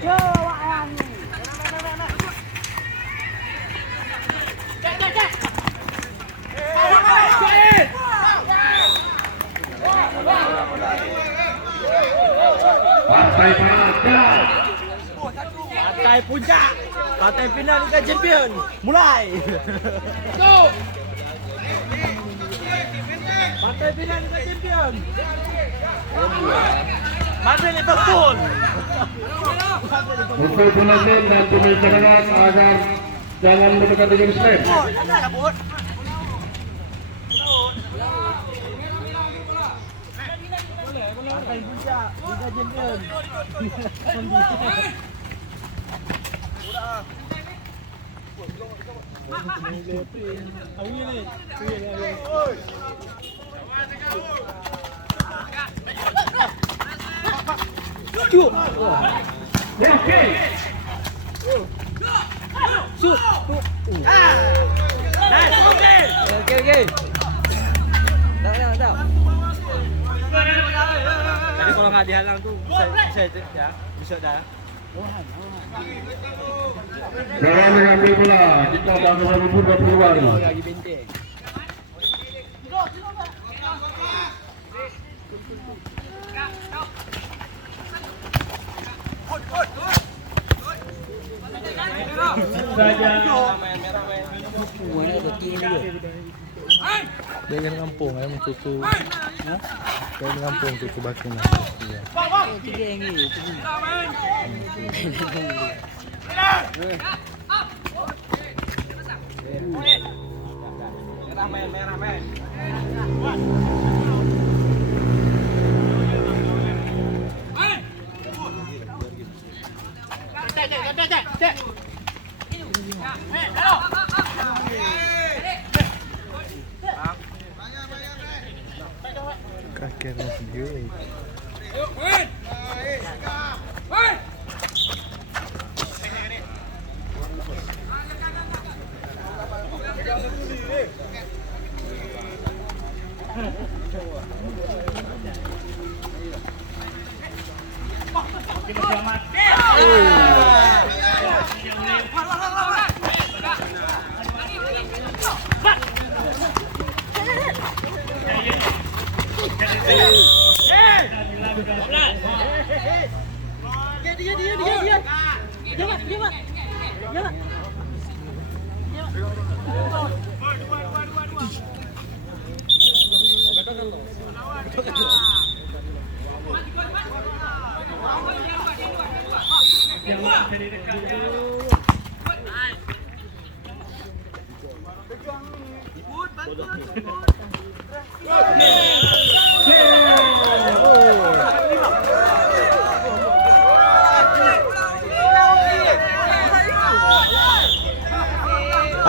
Partai Pantai. Partai Puncak. Partai final Liga Champion. Mulai. Partai final Liga Champion. Madrid Liverpool. Untuk penonton dan pemain cadangan agar jangan mendekati garis rem. Partai Puncak Liga Champion. Oke. Okey. Dah. Jadi kalau nggak dihalang tuh bisa dah. Dalam mengambil bola kita tahun 2022. Lagi benteng. Dia ngampung ayam cucu. Dia ngampung cucu bakin. Merah men. Kakek video.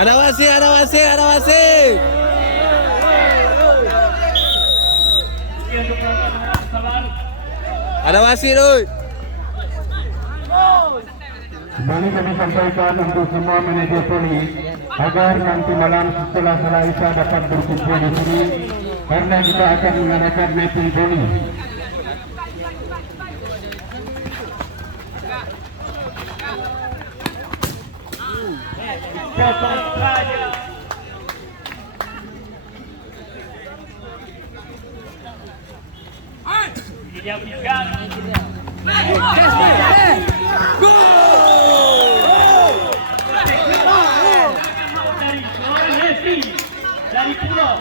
Ada wasit. Ada wasit, oi. Kembali kami sampaikan untuk semua manajer poli agar nanti malam setelah salah isya dapat berkumpul di sini karena kita akan mengadakan mapping poli. Dari Pulau.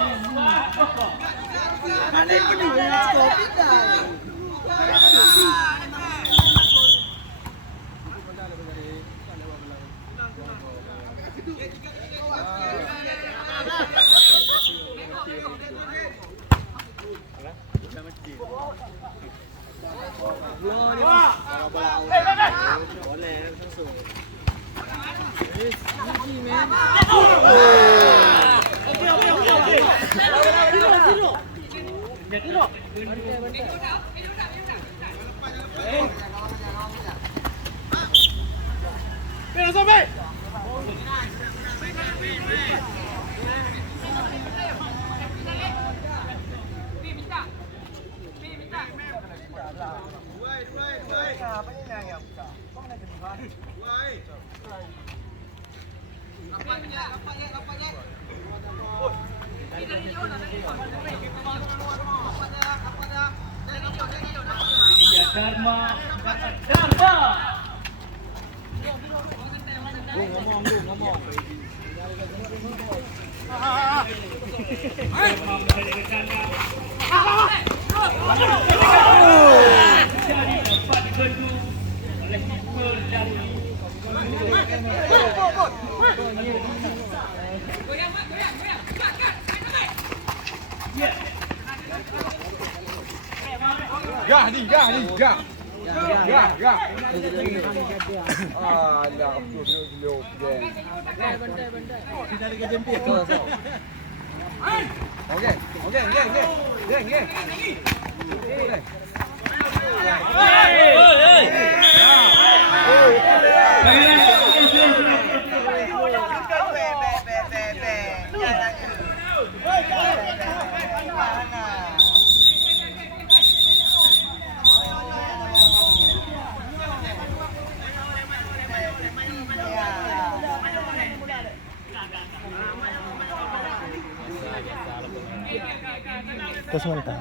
Terus mentah.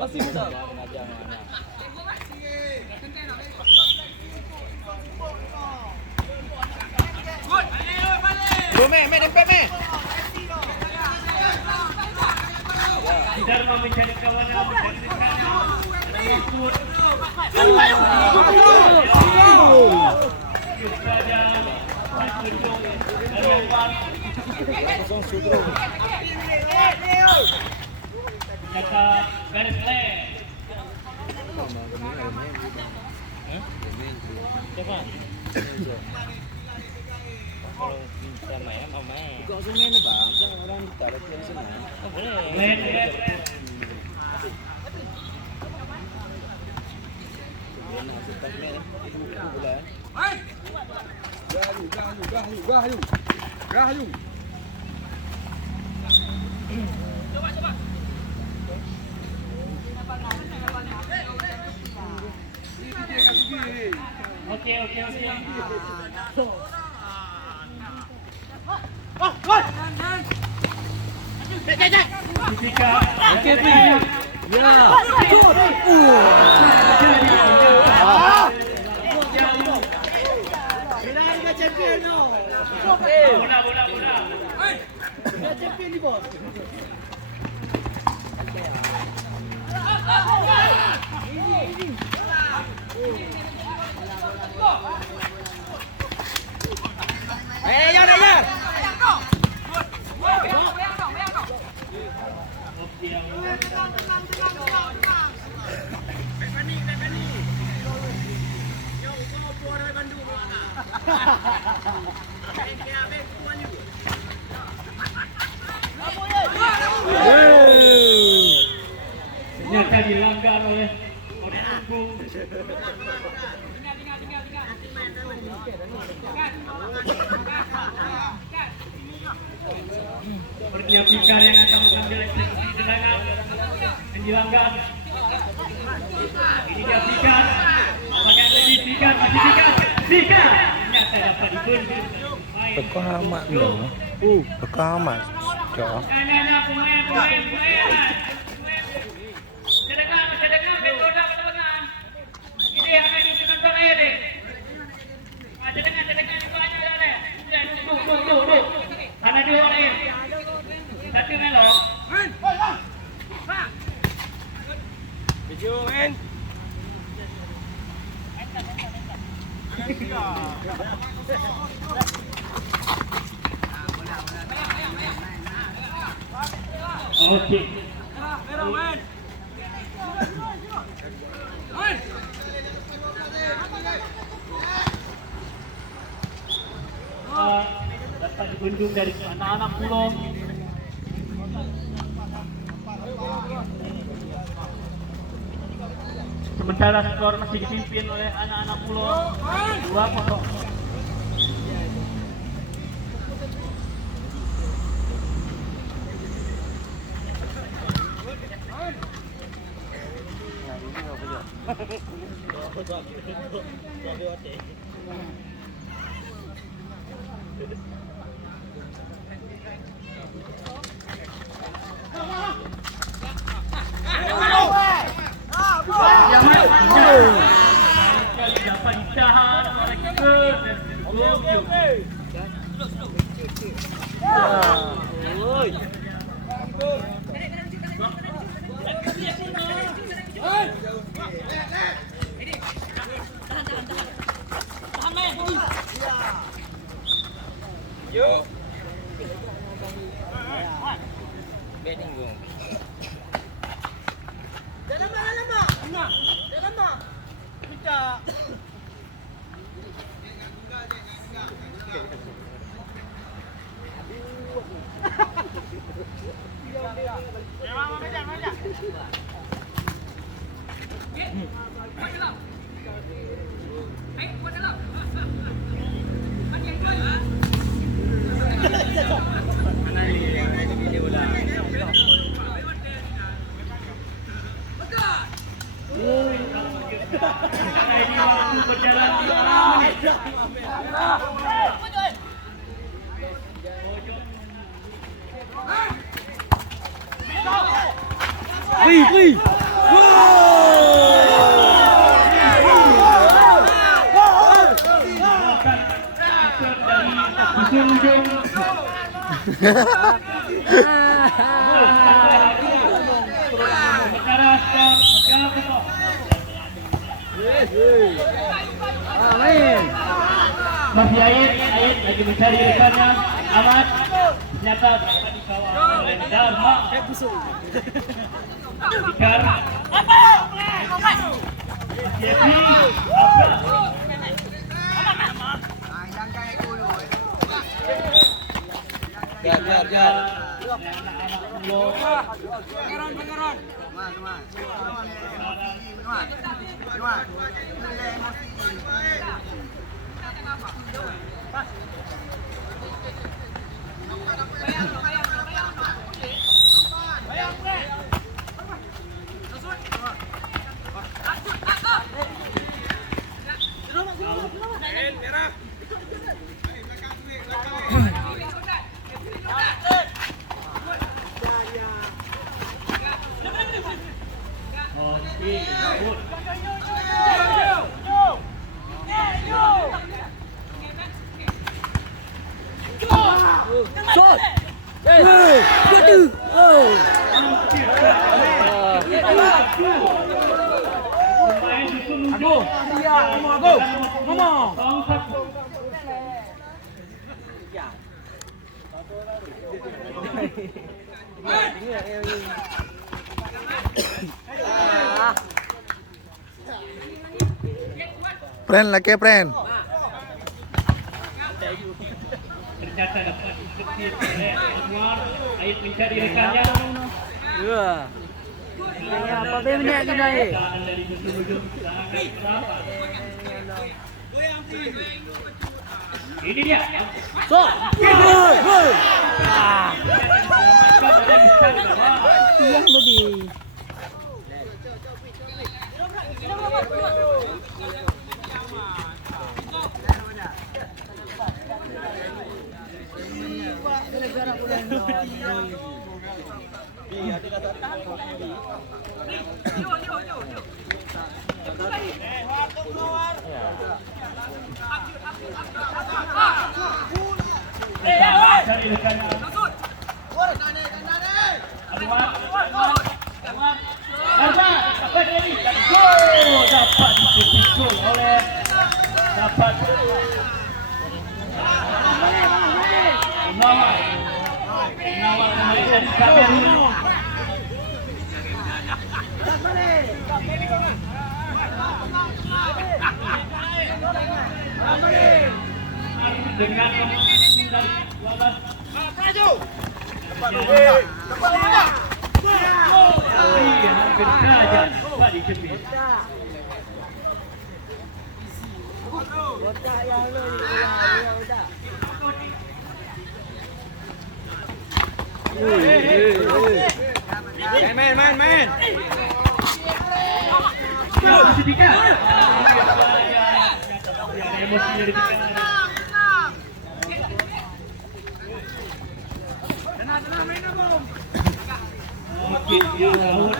Pasti mudah. Dharma mencari kawannya, kata garis leh. Siapa? Kalau bisa main, mau main. Kok aku main bang? Kan orang ditaruh di sana. Oh boleh. Main. Gahayu. Coba. Oke. Ternyata dilanggar oleh pendukung. Seperti Fikar yang akan mengambil eksekusi tendangan yang dilanggar. Ini dia Fikar. Apakah lagi Fikar? Masih Fikar. Ternyata dapat dikunci. Teko amat dong. Teko amat. Cok. Pemain. Sedangkan metode perlawanan. Ini akan ditentukan air deh. Sedangkan itu aja deh. Tuh. Karena dia air. Tapi melok. Biju men. Oke. Dapat dikunjung dari anak-anak pulau. Sementara skor masih dipimpin oleh anak-anak Pulau 2-0. Dapat ditahan oleh kiper dari Yuk. Betting go. Masih Ait lagi mencari rekannya. Ahmad ternyata dapat dikawal oleh Dharma. Fikar. Jar. Pren lagi pren. Ternyata dapat diketir oleh Anwar. Ait mencari rekannya. Apa bemnya kita ni? Dari ujung-ujung sangat berapa? Ini dia. So. Yang tadi. Dapat dipikul oleh dapat Nawal kembali dari Kamerun. Dengan kemenangan dari 12 hampir saja Pak dikepit. Main. Spesifikan. Emosinya ditekan. Bukit yang laut.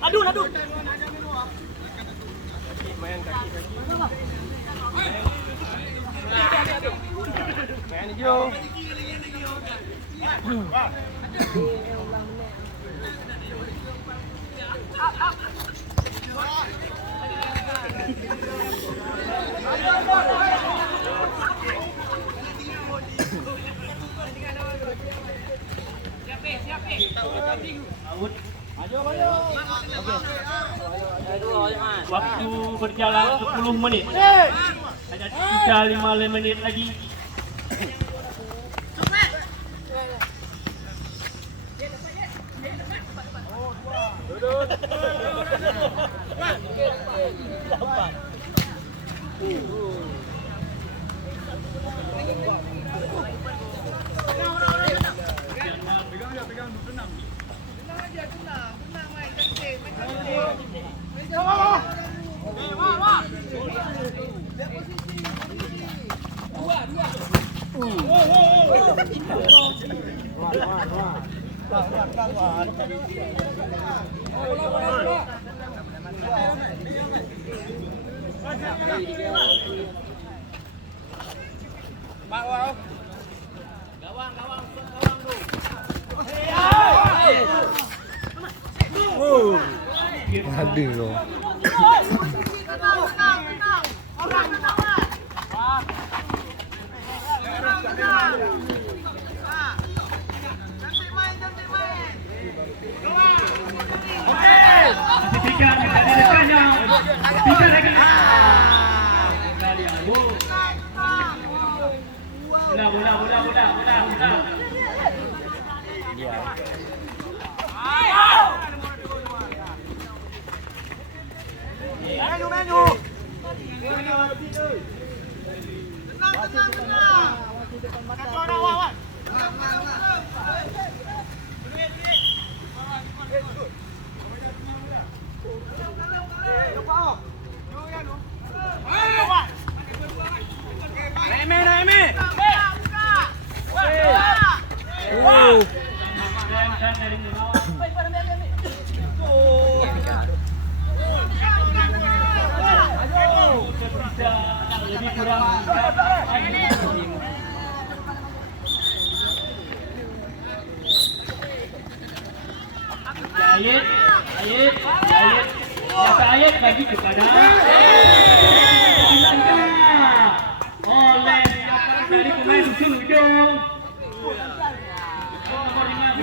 Aduh. Main hijau. Waktu berjalan 10 menit. Ada sisa 5 menit lagi. Aduh loh. Spesifikan kita didekannya. Bisa lagi. Mudah. Lebih kurang. Ayat bagi kepada oleh dari pemain Dusun Ujung. Nomor 5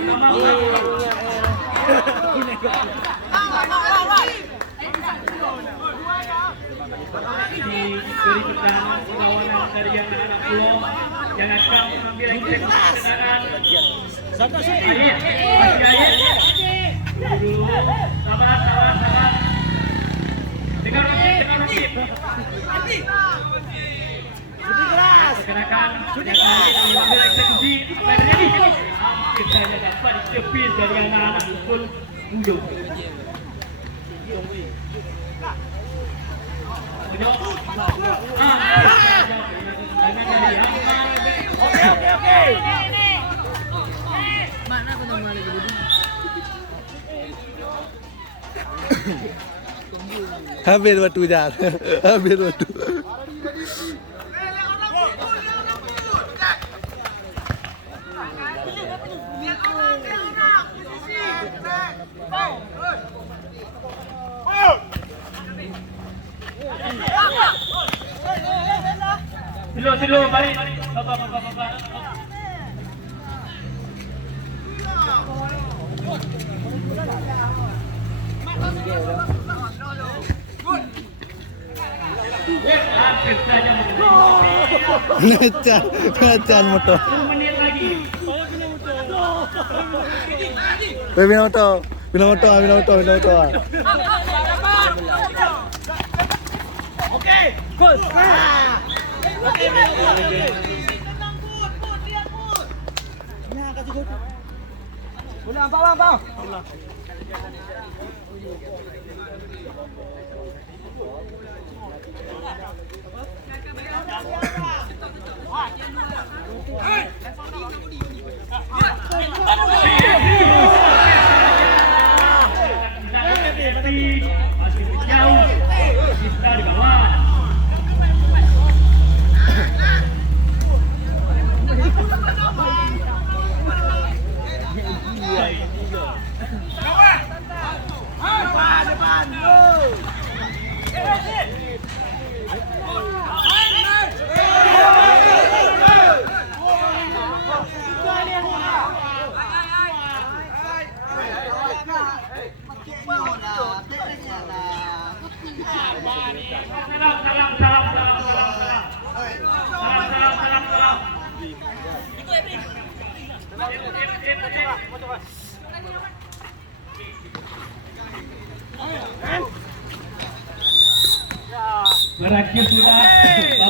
diberi pertahanan perlawanan dari anak-anak Pulau yang akan mengambil kendaraan. Ayat. Dulu, sabar. Dengar nasib. Pergerakan yang mengambil eksekusi apa yang terjadi? Hampir saja dapat dikepit dari anak-anak Dusun Ujung. Oke. Mana aku nama lagi dulu? Hampir waktu jalan. Hampir waktu. Silo, balik. Bapak. hampir saja mengenai Ngecan motor. 10 menit lagi. Binamotor. Oke. Gol. Oke. Ya, kasih gol. Bola ampau. Masih jauh. Kita di bawah. Salam. Berakhir sudah.